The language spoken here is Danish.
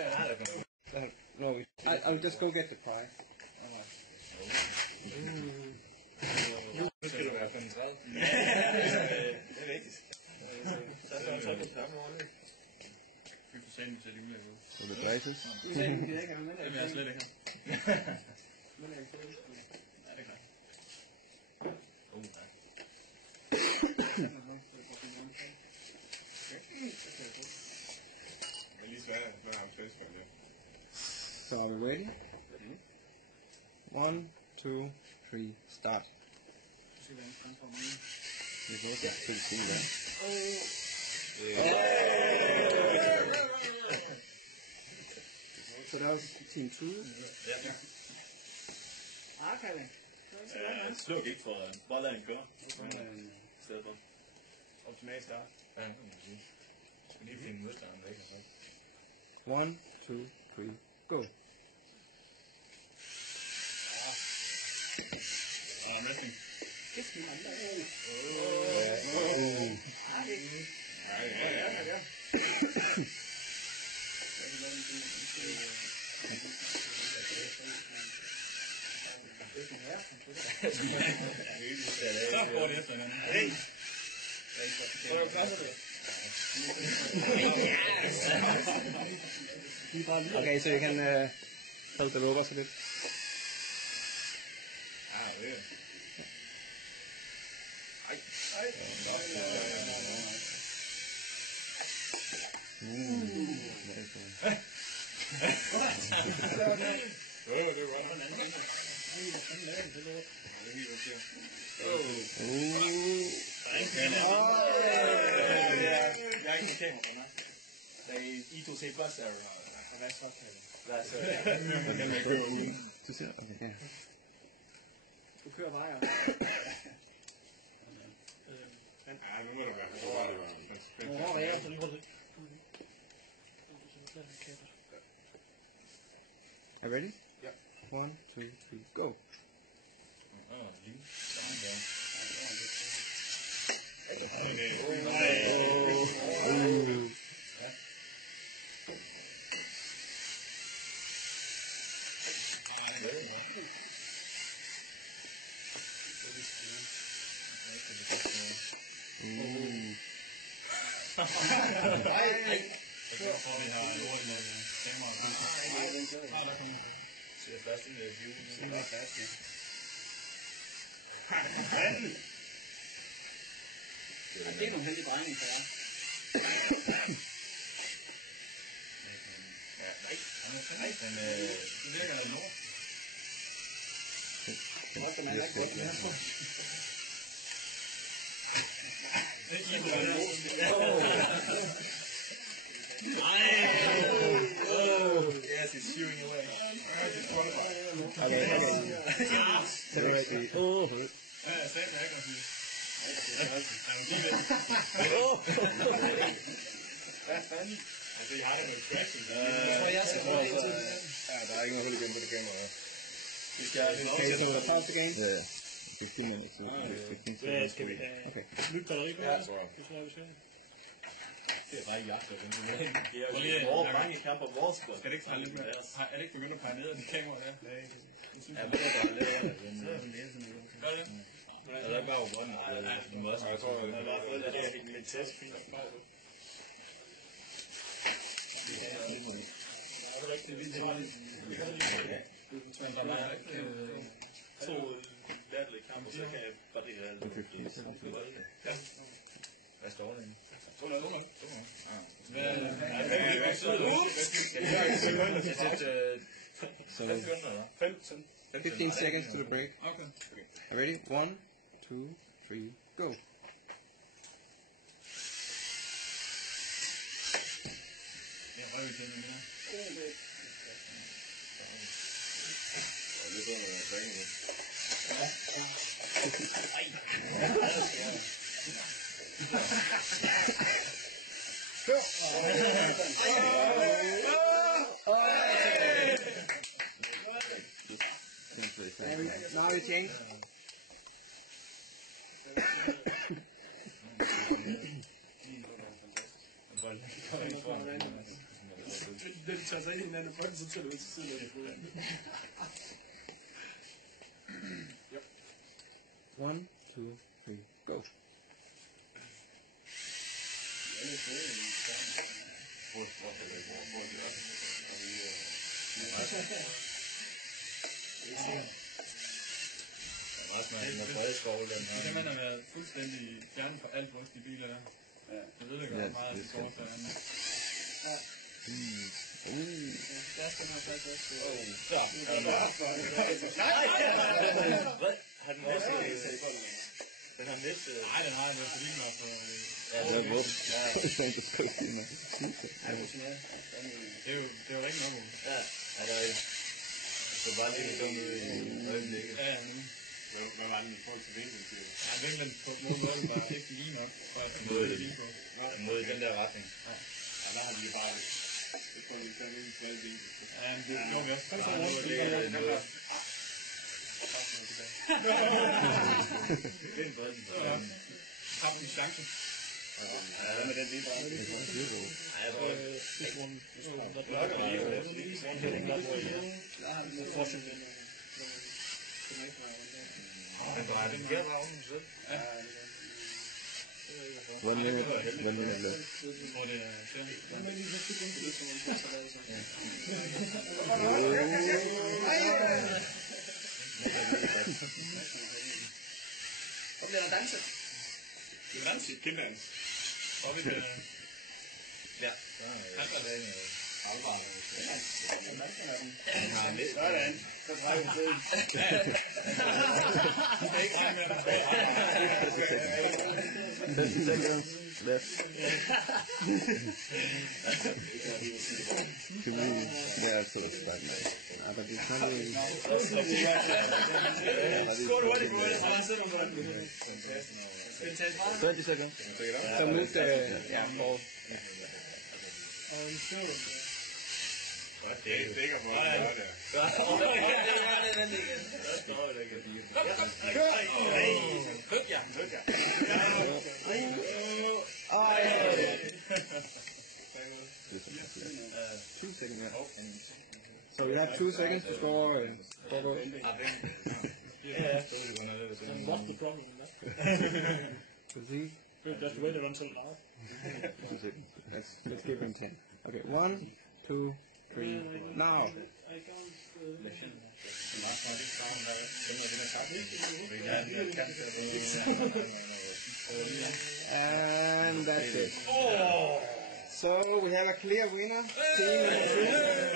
No, I'll just go get the prize. Nu skal du være koncentreret. Det er rigtigt. Så er det sådan en samme ordentligt. Vi får sendt til lige med. Så det prises. Det vil jeg slet ikke have. Nej, det er klart. Nej. Det er lige svært, når jeg har en fisk med det. So are we ready? 1, 2, 3, start. Vi får se til siden der. Så der er team 2. Ja. Okay. Sluk ikke for bare lad den gå. I stedet for. Optimal start. Ja, det må man sige. Jeg skal lige finde modstanderen væk. 1, 2, 3, go. Wrestling. Ja. Så får det efter hinanden. Hey! Så er du klar til det? Okay, so you can hold the rope up a bit. Ja, det er. Det er godt. Jeg er ikke en kamera. I to se bus area. That's Du ser, okay, ja. Du kører vejer. Ja, nu må det være. Så var det jo. Hvor er jeg så lige rundt? Are you ready? Yeah. 1, 2, 3, go. Ser først en view. Det er nogle heldige drenge for jer. Nej, men det virker da nu. Yes, it's shooting away. Just qualified. Okay. Ja, staten er ikke noget. Hvad fanden? Altså, jeg har det med crashing. Jeg skal få det til. Ja, der er ikke noget hul igen på det kamera. Vi skal have Okay, so pause the game? Yeah. 15 minutes. Hvad skal vi have? Okay. Nyt batteri? Ja, tror jeg. Det er bare jagt, og det er jo vores mange kamper, vores spil. Skal det ikke tage lidt med? Er det ikke begyndt at pege ned af den kamera her? Ja, men det er bare lidt. Gør det? Er der ikke bare one? Jeg tror, jeg har bare fået det der lidt test. Det er rigtig vildt. Men der er ikke... To latterlige kamper, så kan jeg bare det her. Hvad står der? 200. Hvad er det? 15 seconds to the break. Okay. Ready? 1, 2, 3, go. Ja, røv til den mere. Now you change. Den tager så ind i hinanden, og så tager du ud til siden af det. 1, 2, 3, go. Det kan man have været fuldstændig fjernet fra alt vores de biler der. Jeg ved det godt meget, at det går sådan. Der skal man faktisk også. Hvad? Har den også... Den har næste... Nej, den har en næste lige nok på... Ja, det er våben. Ja. Det er jo rigtig nok. Ja, det er bare lige sådan ud i øjeblikket. Ja, hvad var den i forhold til vinklen? Ja, vinklen på måden var ikke lige nok. Mod den der retning. Ja, der har de bare... Det kommer vi sådan en skade vinkel. Ja, men det gjorde vi også. Kom så rundt. Det er en bredden. Har du en chance? Ja, med den lige bare. Ja, jeg tror ikke. One minute left. Hvor bliver der danset? Det er danset, kinddans. Og vi bliver... Ja. Sådan. Så drejer vi tiden. Left. To me, yeah, so it's quite nice. But it's not really... Skål hurtigt på det, så man sidder nogle 20 seconds. So move the... Yeah, ball. Det er sikker på, at det gør So we have 2 seconds to score. Yeah. What's the problem? Just wait until now. 2 seconds. Let's give him 10. Okay, 1, 2, 3, now. And that's it. So we have a clear winner. Team number 2.